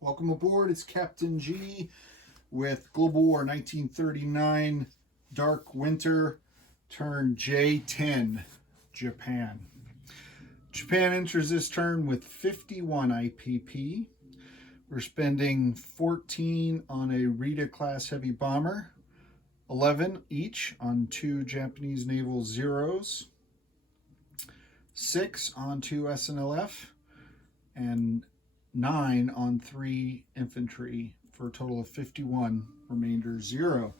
Welcome aboard. It's Captain G with Global War 1939 Dark Winter, turn J10, Japan. Japan enters this turn with 51 IPP. We're spending 14 on a Rita-class heavy bomber, 11 each on 2 Japanese naval Zeros, 6 on 2 SNLF, and 9 on 3 infantry for a total of 51, remainder 0.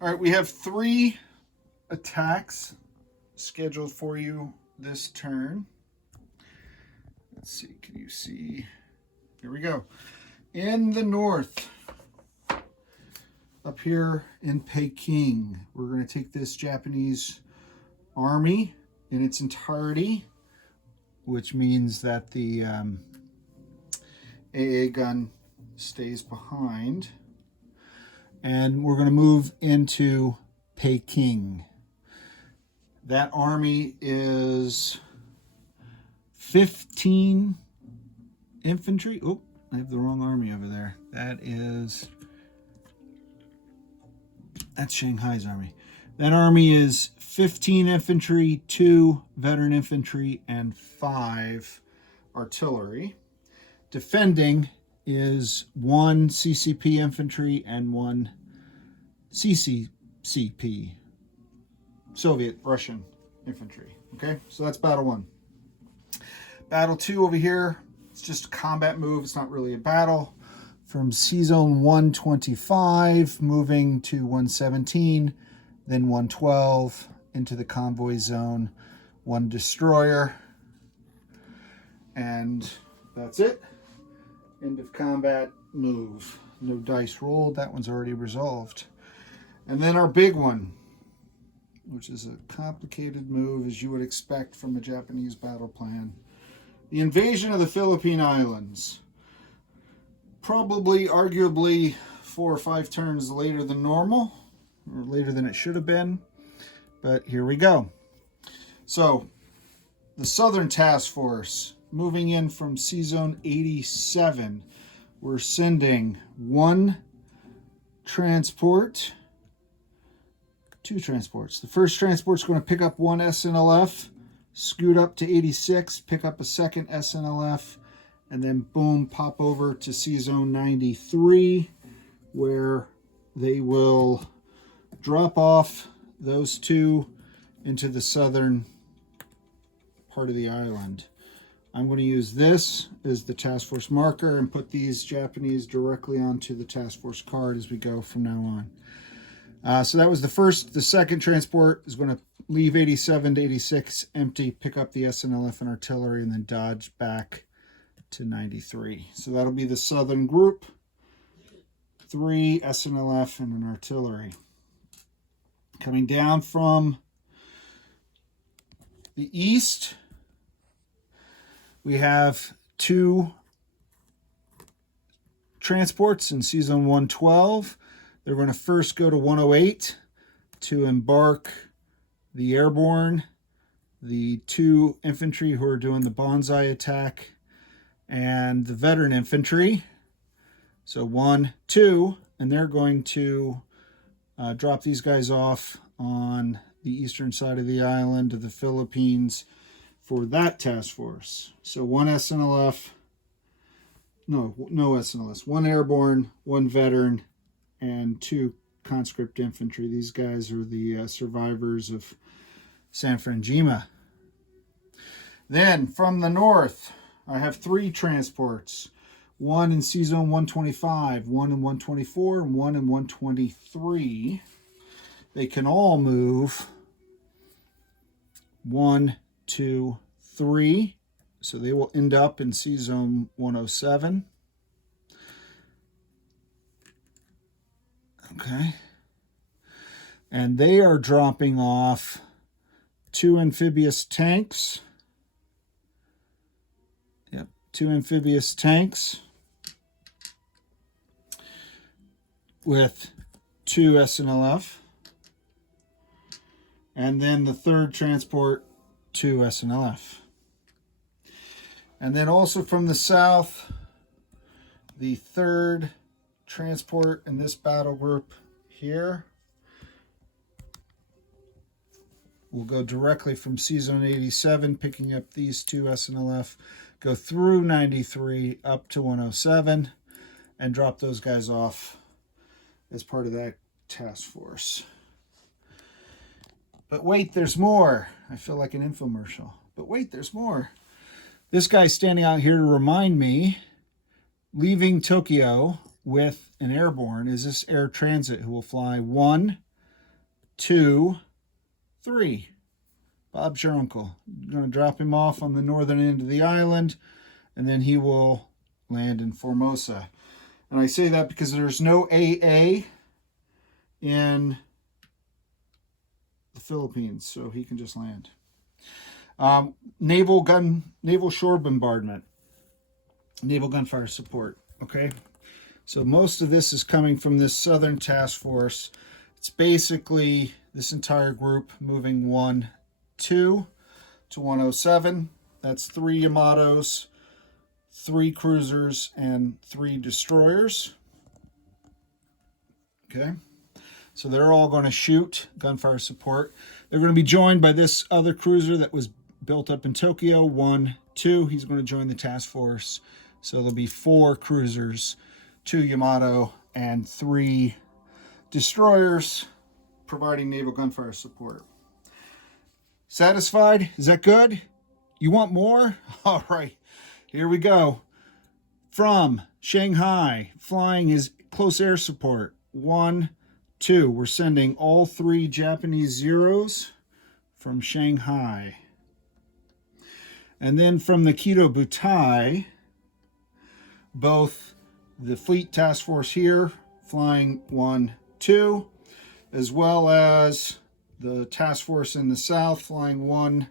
All right, we have 3 attacks scheduled for you this turn. Let's see, can you see? Here we go. In the north, up here in Peking, we're going to take this Japanese army in its entirety, which means that the AA gun stays behind. And we're going to move into Peking. That army is 15 infantry. Oh, I have the wrong army over there. That's Shanghai's army. That army is 15 infantry, 2 veteran infantry, and 5 artillery. Defending is 1 CCP infantry and 1 CCCP, Soviet Russian infantry. Okay, so that's battle 1. Battle 2 over here, it's just a combat move. It's not really a battle. From C-Zone 125, moving to 117, then 112 into the convoy zone, 1 destroyer, and that's it. End of combat move. No dice rolled. That one's already resolved. And then our big one, which is a complicated move as you would expect from a Japanese battle plan. The invasion of the Philippine Islands. Probably, arguably, 4 or 5 turns later than normal, or later than it should have been, but here we go. So, the Southern Task Force, moving in from C-Zone 87, we're sending 1 transport, 2 transports. The first transport's going to pick up 1 SNLF, scoot up to 86, pick up a second SNLF, and then boom, pop over to C-Zone 93, where they will drop off those 2 into the southern part of the island. I'm going to use this as the task force marker and put these Japanese directly onto the task force card as we go from now on. So that was the first. The second transport is going to leave 87 to 86 empty, pick up the SNLF and artillery, and then dodge back to 93. So that'll be the southern group, 3 SNLF and an artillery. Coming down from the east, we have 2 transports in C-Zone 112. They're going to first go to 108 to embark the airborne, the 2 infantry who are doing the bonsai attack, and the veteran infantry. So 1, 2, and they're going to drop these guys off on the eastern side of the island of the Philippines for that task force. So 1 SNLF, no SNLS, 1 airborne, 1 veteran, and 2 conscript infantry. These guys are the survivors of San Francisco. Then from the north, I have 3 transports. 1 in C-Zone 125, 1 in 124, and 1 in 123. They can all move 1, 2, 3. So they will end up in C-Zone 107. Okay. And they are dropping off 2 amphibious tanks. 2 amphibious tanks with 2 SNLF. And then the third transport, 2 SNLF. And then also from the south, The third transport in this battle group here will go directly from C-Zone 87, picking up these two SNLF, go through 93 up to 107, and drop those guys off as part of that task force. But wait, there's more. I feel like an infomercial. But wait, there's more. This guy's standing out here to remind me, leaving Tokyo with an airborne is this air transit who will fly 1, 2, 3. Bob's your uncle. I'm going to drop him off on the northern end of the island, and then he will land in Formosa. And I say that because there's no AA in the Philippines, so he can just land. Naval shore bombardment, naval gunfire support. Okay, so most of this is coming from this southern task force. It's basically this entire group moving 1, 2 to 107. That's 3 Yamatos, 3 cruisers, and 3 destroyers. Okay, so they're all going to shoot gunfire support. They're going to be joined by this other cruiser that was built up in Tokyo, 1, 2. He's going to join the task force. So there'll be 4 cruisers, 2 Yamato, and 3 destroyers providing naval gunfire support. Satisfied? Is that good? You want more? All right, here we go. From Shanghai, flying his close air support, 1, 2. We're sending all 3 Japanese Zeros from Shanghai. And then from the Kido Butai, both the Fleet Task Force here, flying 1, 2, as well as the Task Force in the south, flying 1,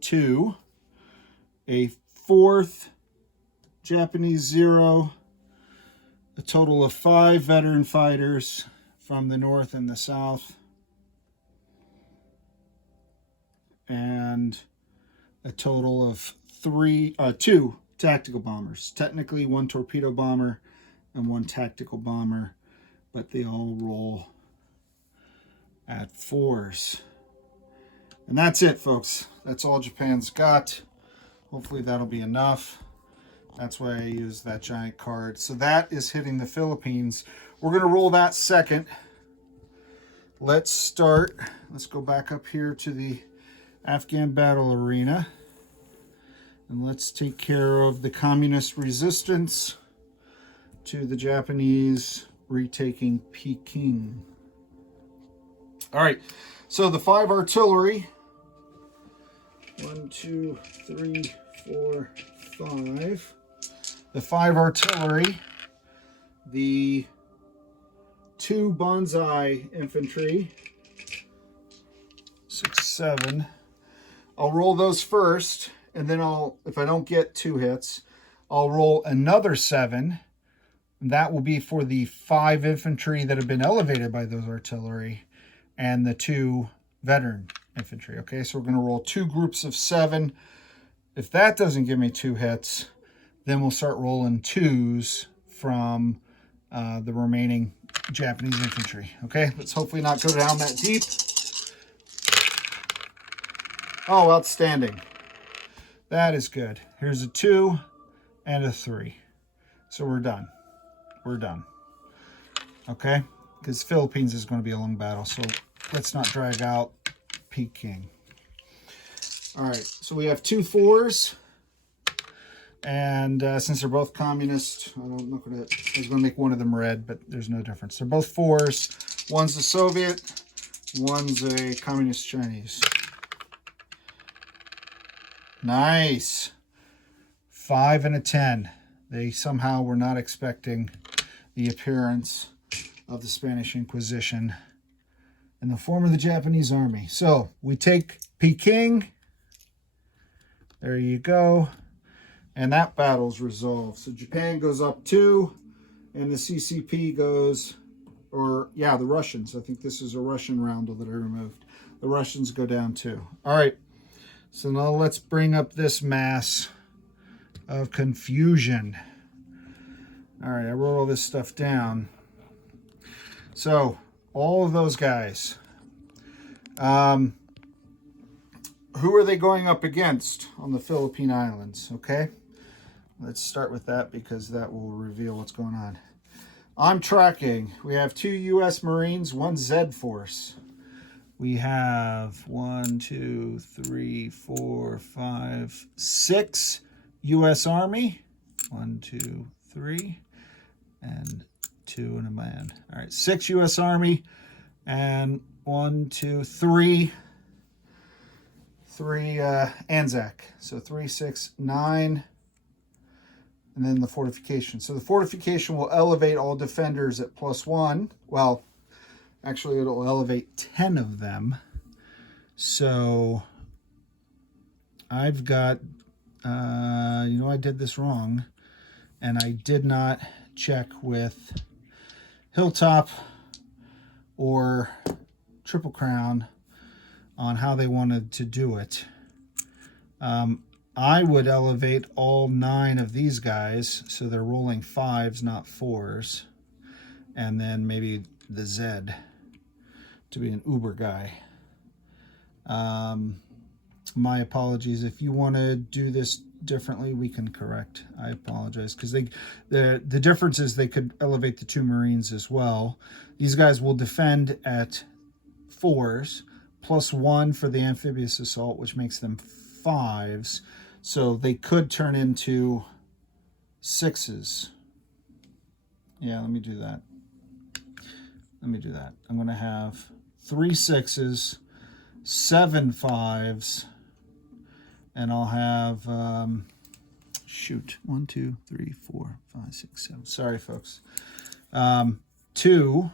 2. A 4th Japanese Zero, a total of 5 veteran fighters from the north and the south, and a total of 2 tactical bombers. Technically 1 torpedo bomber and 1 tactical bomber, but they all roll at 4s. And that's it, folks. That's all Japan's got. Hopefully that'll be enough. That's why I use that giant card. So that is hitting the Philippines. We're going to roll that second. Let's start. Let's go back up here to the Afghan battle arena. And let's take care of the communist resistance to the Japanese retaking Peking. All right, so the 5 artillery, 1, 2, 3, 4, 5. The 5 artillery, the 2 Banzai infantry, 6, 7. I'll roll those first, and then if I don't get 2 hits, I'll roll another 7. That will be for the 5 infantry that have been elevated by those artillery and the 2 veteran infantry. Okay, so we're going to roll 2 groups of 7. If that doesn't give me 2 hits, then we'll start rolling 2s from the remaining Japanese infantry. Okay, let's hopefully not go down that deep. Oh, outstanding. That is good. Here's a 2 and a 3. So we're done. We're done. Okay, because Philippines is going to be a long battle, so let's not drag out Peking. All right, so we have 2 4s. And since they're both communist, I was going to make one of them red, but there's no difference. They're both 4s. One's a Soviet, one's a communist Chinese. Nice. 5 and a 10. They somehow were not expecting the appearance of the Spanish Inquisition in the form of the Japanese army. So we take Peking. There you go. And that battle's resolved. So Japan goes up 2, and the CCP goes, the Russians. I think this is a Russian roundel that I removed. The Russians go down 2. All right. So now let's bring up this mass of confusion. All right, I wrote all this stuff down. So, all of those guys. Who are they going up against on the Philippine Islands? Okay, let's start with that because that will reveal what's going on. I'm tracking. We have 2 U.S. Marines, 1 Z Force. We have 1, 2, 3, 4, 5, 6 U.S. Army. 1, 2, 3, and 2 and a man. All right, 6 U.S. Army, and 1, 2, 3 Anzac. So 3, 6, 9, and then the fortification. So the fortification will elevate all defenders at +1. Well, actually, it'll elevate 10 of them. So I've got, I did this wrong, and I did not check with Hilltop or Triple Crown on how they wanted to do it. I would elevate all 9 of these guys, so they're rolling 5s, not 4s, and then maybe the Z to be an uber guy. My apologies. If you want to do this differently, we can correct. I apologize, because the difference is they could elevate the 2 Marines as well. These guys will defend at 4s, +1 for the amphibious assault, which makes them 5s. So they could turn into 6s. Yeah, let me do that. I'm going to have 3 6s, 7 5s, and I'll have, 1, 2, 3, 4, 5, 6, 7. Sorry, folks. 2,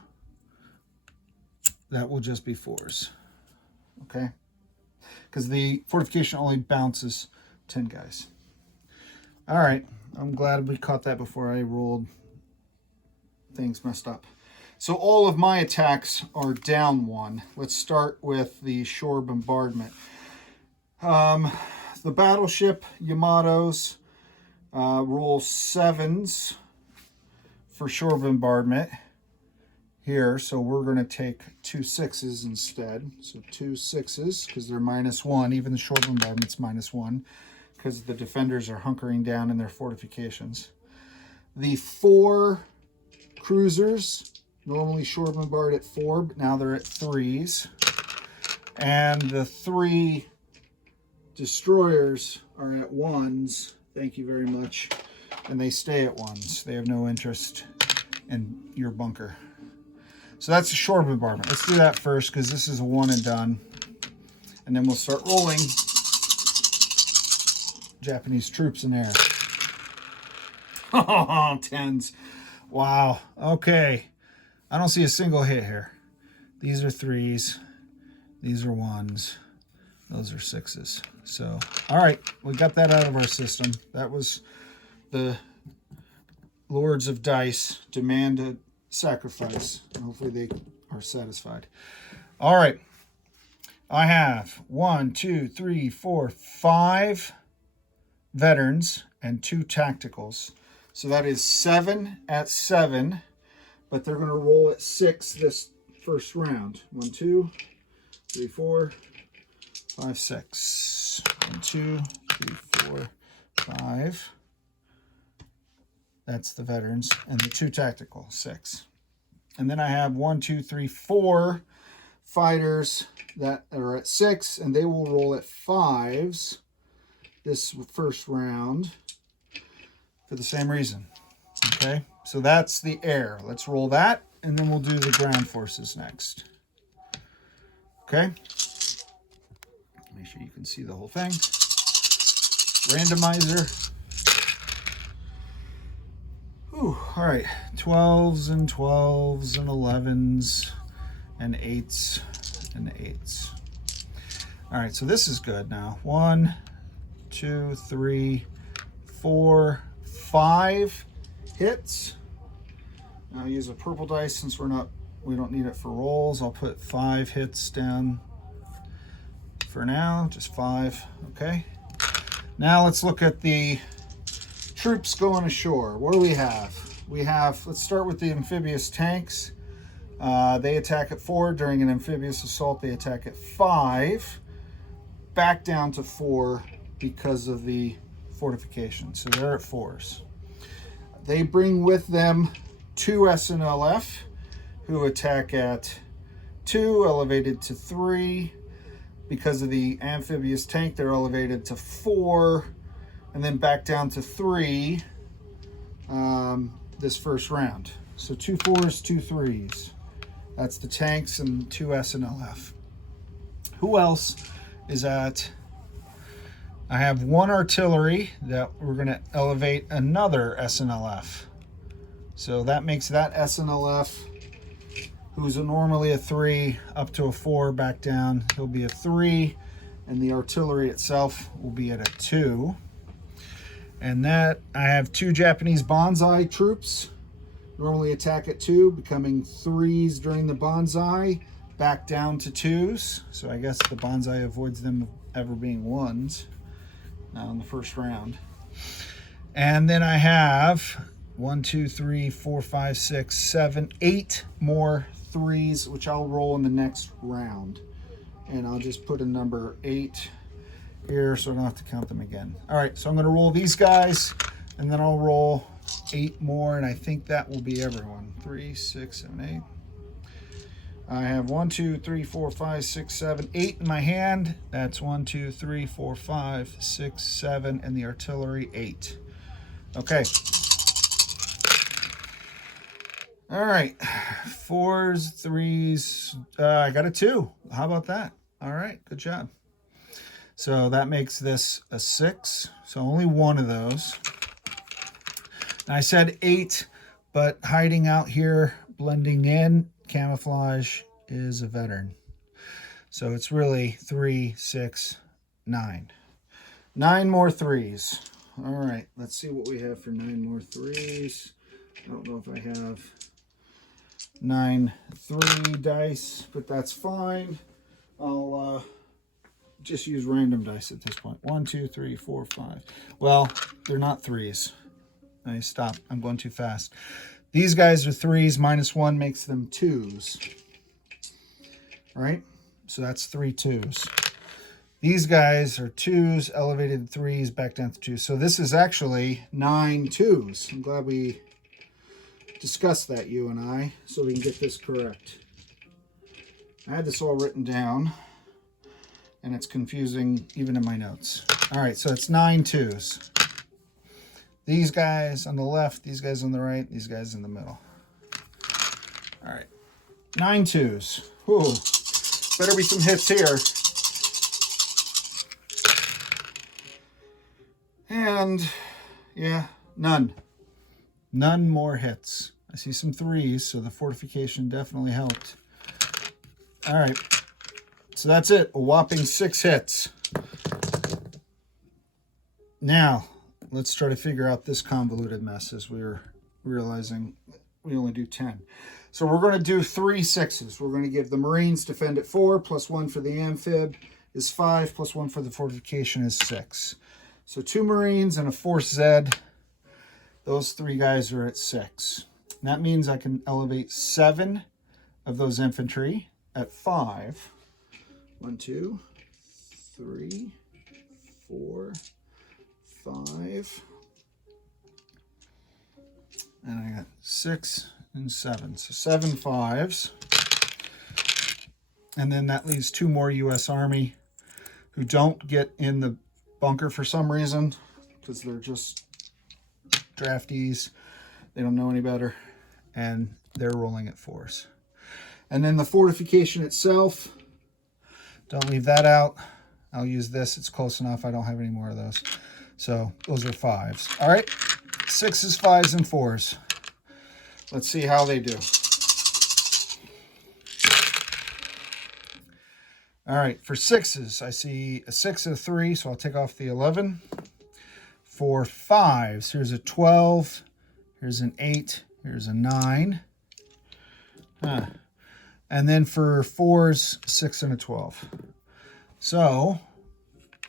that will just be 4s. Okay? Because the fortification only bounces 10 guys. All right. I'm glad we caught that before I rolled. Things messed up. So all of my attacks are down 1. Let's start with the shore bombardment. The battleship Yamatos roll 7s for shore bombardment here. So we're going to take 2 6s instead. So 2 6s because they're -1. Even the shore bombardment's -1 because the defenders are hunkering down in their fortifications. The 4 cruisers normally shore bombard at 4, but now they're at 3s. And the 3 destroyers are at 1s. Thank you very much. And they stay at 1s. They have no interest in your bunker. So that's a shore bombardment. Let's do that first because this is a 1 and done. And then we'll start rolling Japanese troops in there. Oh, 10s. Wow. Okay. I don't see a single hit here. These are 3s. These are 1s. Those are 6s. So, all right. We got that out of our system. That was the Lords of Dice demand a sacrifice. Hopefully they are satisfied. All right. I have 1, 2, 3, 4, 5 veterans and 2 tacticals. So that is 7 at 7, but they're going to roll at 6 this first round. 1, 2, 3, 4, 5, 6. 1, 2, 3, 4, 5. That's the veterans. And the 2 tactical, 6. And then I have 1, 2, 3, 4 fighters that are at 6, and they will roll at 5s this first round for the same reason. Okay, so that's the air. Let's roll that, and then we'll do the ground forces next. Okay, make sure you can see the whole thing. Randomizer. Ooh, all right, 12s and 12s and 11s and 8s and 8s. All right, so this is good now. 1, 2, 3, 4, 5 hits. Now I'll use a purple dice since we don't need it for rolls. I'll put 5 hits down for now, just 5. Okay. Now let's look at the troops going ashore. What do we have? We have, let's start with the amphibious tanks. They attack at 4. During an amphibious assault, they attack at 5. Back down to 4 because of the fortification. So they're at 4s. They bring with them 2 SNLF who attack at 2, elevated to 3. Because of the amphibious tank, they're elevated to 4, and then back down to 3 this first round. So 2 4s, 2 3s. That's the tanks and 2 SNLF. Who else is at? I have 1 artillery that we're going to elevate another SNLF. So that makes that SNLF, who's normally a 3, up to a 4, back down. He'll be a 3, and the artillery itself will be at a 2. And that, I have 2 Japanese Banzai troops, normally attack at 2, becoming 3s during the Banzai, back down to 2s. So I guess the Banzai avoids them ever being 1s now in the first round. And then I have 1, 2, 3, 4, 5, 6, 7, 8 more 3s, which I'll roll in the next round. And I'll just put a number 8 here so I don't have to count them again. All right, so I'm going to roll these guys, and then I'll roll 8 more, and I think that will be everyone. 3, 6, 7, 8. I have 1, 2, 3, 4, 5, 6, 7, 8 in my hand. That's 1, 2, 3, 4, 5, 6, 7, and the artillery 8. Okay. All right, 4s, 3s. I got a 2. How about that? All right, good job. So that makes this a 6. So only 1 of those. And I said 8, but hiding out here, blending in, camouflage is a veteran. So it's really 3, 6, 9. 9 more 3s. All right, let's see what we have for 9 more 3s. I don't know if I have 9 3 dice, but that's fine. I'll just use random dice at this point. 1, 2, 3, 4, 5. Well, they're not 3s. I stop. I'm going too fast. These guys are 3s. -1 makes them 2s. All right? So that's 3 2s. These guys are 2s, elevated 3s, back down to 2s. So this is actually 9 2s. I'm glad we discussed that, you and I, so we can get this correct. I had this all written down, and it's confusing even in my notes. All right, so it's 9 2s. These guys on the left, these guys on the right, these guys in the middle. All right, 9 2s. Whew. Better be some hits here. And, yeah, none. None more hits. I see some 3s, so the fortification definitely helped. All right, so that's it. A whopping 6 hits. Now, let's try to figure out this convoluted mess as we're realizing we only do 10. So we're going to do 3 6s. We're going to give the Marines defend at 4, +1 for the amphib is 5, +1 for the fortification is 6. So 2 Marines and a Force Z. Those 3 guys are at 6. And that means I can elevate 7 of those infantry at 5. 1, 2, 3, 4, 5. And I got 6 and 7. So 7 5s. And then that leaves 2 more U.S. Army who don't get in the bunker for some reason because they're just draftees. They don't know any better. And they're rolling at 4s. And then the fortification itself, don't leave that out. I'll use this. It's close enough. I don't have any more of those. So those are 5s. All right. 6s, 5s, and 4s. Let's see how they do. All right. For 6s, I see a 6 and a 3, so I'll take off the 11. For 5s, here's a 12. Here's an 8. Here's a 9. And then for 4s, 6 and a 12. So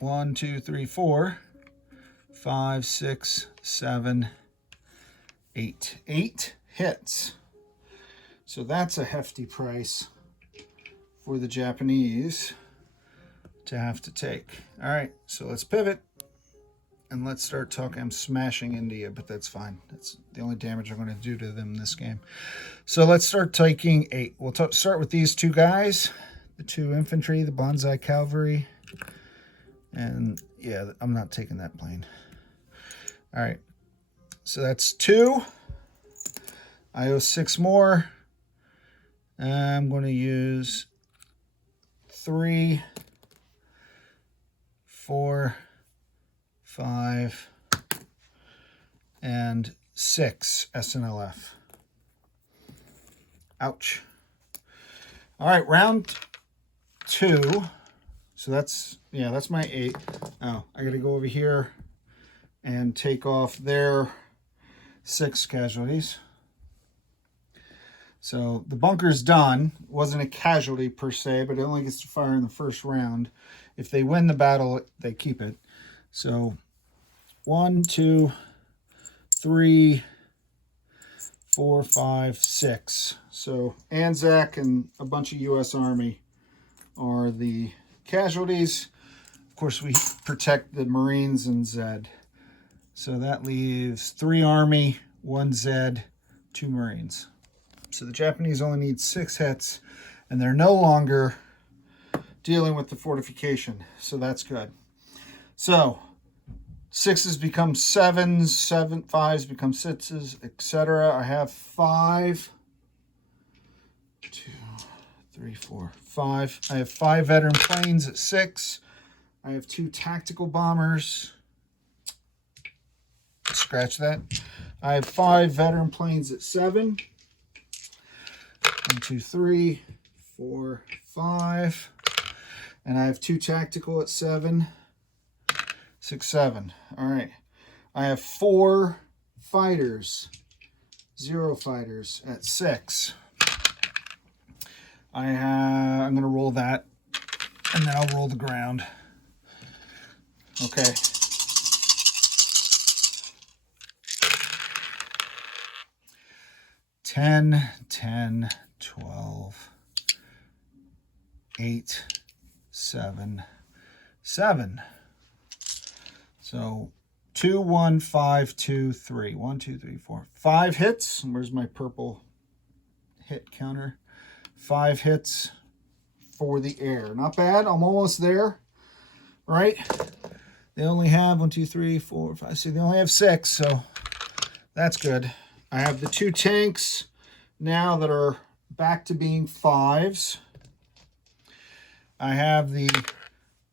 1, 2, 3, 4, 5, 6, 7, 8. 8 hits. So that's a hefty price for the Japanese to have to take. All right, so let's pivot and let's start talking. I'm smashing India, but that's fine. That's the only damage I'm going to do to them this game. So let's start taking 8. We'll start with these two guys, the 2 infantry, the Bonsai Cavalry. And yeah, I'm not taking that plane. All right, so that's 2. I owe 6 more. I'm going to use 3, 4, 5, and 6 SNLF. Ouch. All right, round 2. So that's my 8. Oh, I got to go over here and take off their 6 casualties. So the bunker's done. It wasn't a casualty per se, but it only gets to fire in the first round. If they win the battle, they keep it. So 1, 2, 3, 4, 5, 6. So Anzac and a bunch of U.S. Army are the casualties. Of course, we protect the Marines and Zed. So that leaves 3 Army, 1 Zed, 2 Marines. So the Japanese only need 6 hits, and they're no longer dealing with the fortification. So that's good. So 6s become 7s, 5s become 6s, etc. I have 5, 2, 3, 4, 5. I have 5 veteran planes at 6. I have 2 tactical bombers. Scratch that. I have 5 veteran planes at 7. 1, 2, 3, 4, 5. And I have 2 tactical at 7. 6, 7. All right. I have 4 fighters. 0 fighters at 6. I'm going to roll that, and then I'll roll the ground. Okay. $10, $10, 12, 8, 7, 7. So 2, 1, 5, 2, 3. 1, 2, 3, 4. 5 hits. Where's my purple hit counter? 5 hits for the air. Not bad. I'm almost there. Right? They only have 1, 2, 3, 4, 5. See, they only have 6, so that's good. I have the 2 tanks now that are back to being 5s. I have the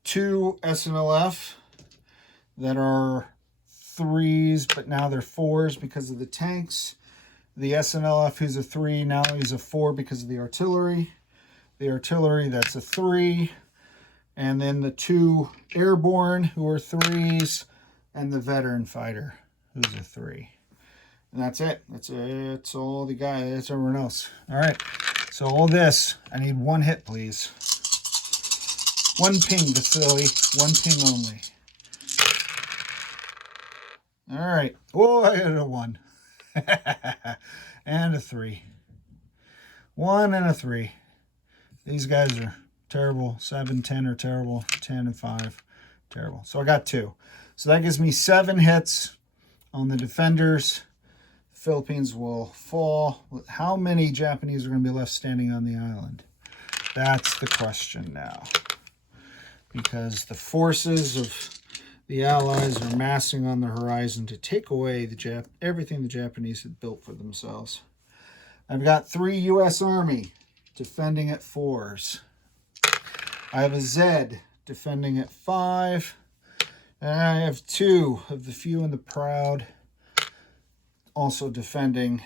2 SNLF that are 3s, but now they're 4s because of the tanks. The SNLF, who's a 3, now he's a 4 because of the artillery. The artillery, that's a 3. And then the 2 airborne, who are 3s, and the veteran fighter, who's a 3. And that's it. That's all the guys. That's everyone else. All right. So all this, I need 1 hit, please. 1 ping, Vasily. 1 ping only. All right. Oh, I got a 1. And a 3. 1 and a 3. These guys are terrible. 7, 10 are terrible. 10 and 5, terrible. So I got 2. So that gives me 7 hits on the defenders. The Philippines will fall. How many Japanese are going to be left standing on the island? That's the question now. Because the forces of the Allies are massing on the horizon to take away everything the Japanese had built for themselves. I've got 3 U.S. Army defending at 4s. I have a Zed defending at 5. And I have 2 of the few and the proud also defending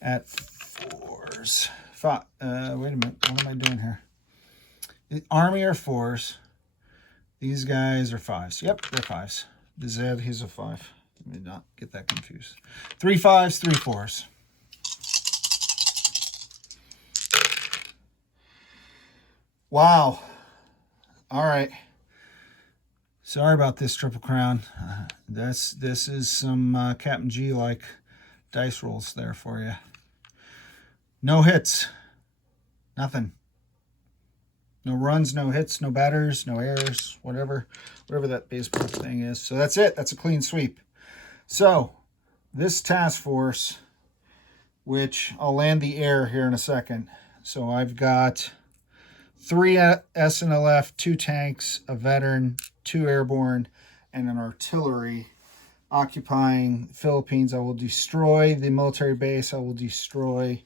at 4s. Wait a minute. What am I doing here? The Army are 4s. These guys are 5s. Yep, they're 5s. The Zed, he's a 5. Let me not get that confused. 3 5s, 3 4s. Wow. All right. Sorry about this, Triple Crown. This is some Captain G like dice rolls there for you. No hits, nothing. No runs, no hits, no batters, no errors, whatever that baseball thing is. So that's it. That's a clean sweep. So this task force, which I'll land the air here in a second. So I've got 3 SNLF, 2 tanks, a veteran, 2 airborne, and an artillery occupying the Philippines. I will destroy the military base. I will destroy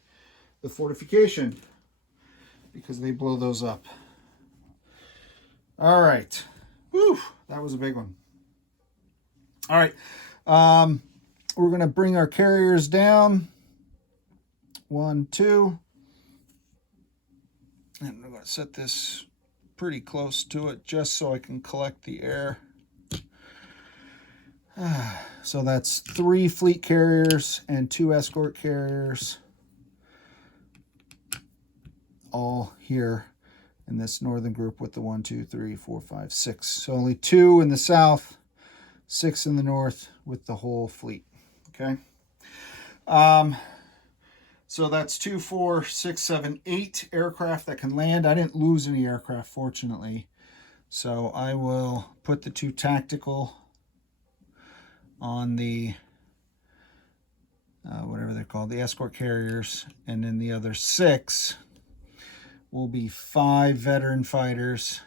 the fortification because they blow those up. All right. Whew, that was a big one. All right. We're going to bring our carriers down. 1, 2. And I'm going to set this pretty close to it just so I can collect the air. So that's 3 fleet carriers and 2 escort carriers all here in this northern group with the 1, 2, 3, 4, 5, 6. So only 2 in the south, 6 in the north with the whole fleet. Okay. So that's 2, 4, 6, 7, 8 aircraft that can land. I didn't lose any aircraft, fortunately. So I will put the 2 tactical on the, whatever they're called, the escort carriers. And then the other 6 will be 5 veteran fighters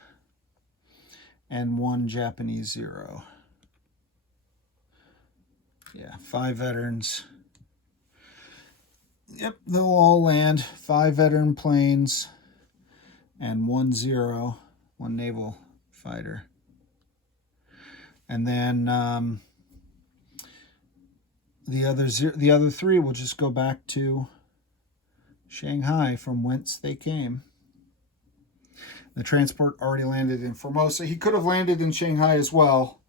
and 1 Japanese Zero. Yeah, 5 veterans. Yep, they'll all land. 5 veteran planes and 1 Zero, 1 naval fighter. And then the other 3 will just go back to Shanghai from whence they came. The transport already landed in Formosa. He could have landed in Shanghai as well,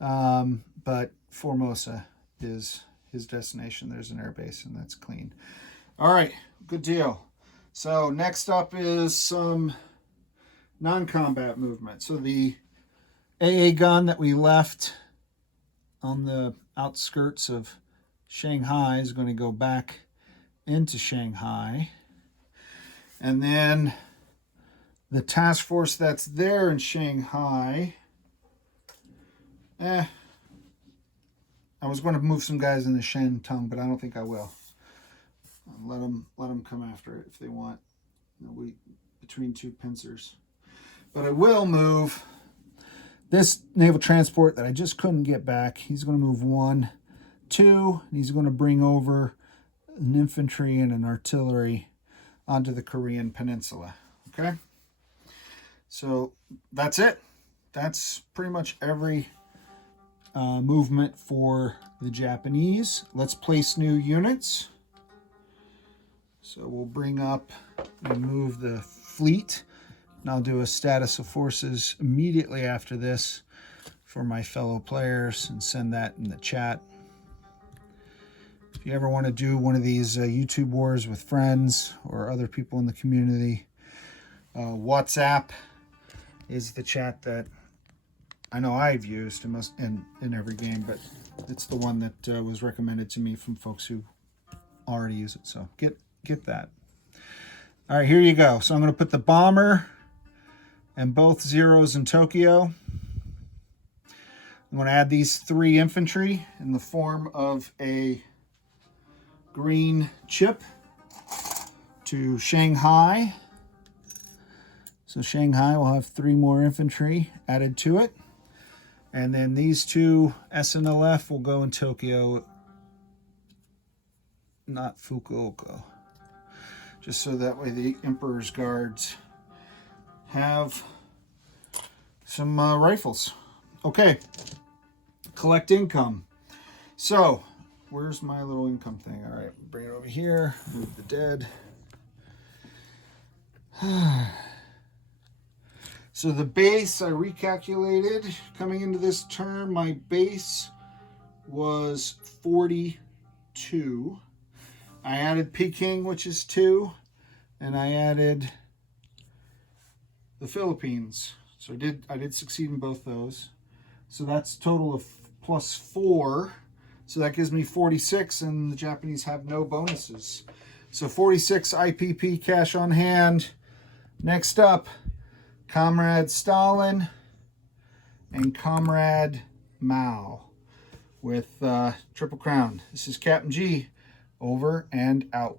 but Formosa is his destination. There's an air base, and that's clean. All right, good deal. So next up is some non-combat movement. So the AA gun that we left on the outskirts of Shanghai is going to go back into Shanghai. And then the task force that's there in Shanghai, I was going to move some guys in the Shantung, but I don't think I will. Let them come after it if they want. We between 2 pincers. But I will move this naval transport that I just couldn't get back. He's going to move 1, 2, and he's going to bring over an infantry and an artillery onto the Korean peninsula. Okay? So that's it. That's pretty much every movement for the Japanese. Let's place new units. So we'll bring up and move the fleet. And I'll do a status of forces immediately after this for my fellow players and send that in the chat. If you ever want to do one of these YouTube wars with friends or other people in the community, WhatsApp is the chat that I know I've used in every game, but it's the one that was recommended to me from folks who already use it. So get that. All right, here you go. So I'm going to put the bomber and both Zeros in Tokyo. I'm going to add these 3 infantry in the form of a green chip to Shanghai. So Shanghai will have 3 more infantry added to it. And then these 2 SNLF will go in Tokyo, not Fukuoka. Just so that way the Emperor's Guards have some rifles. Okay, collect income. So, where's my little income thing? All right, bring it over here, move the dead. So the base, I recalculated coming into this term, my base was 42. I added Peking, which is 2, and I added the Philippines. So I did succeed in both those. So that's a total of +4. So that gives me 46, and the Japanese have no bonuses. So 46 IPP cash on hand. Next up, Comrade Stalin and Comrade Mao with Triple Crown. This is Captain G, over and out.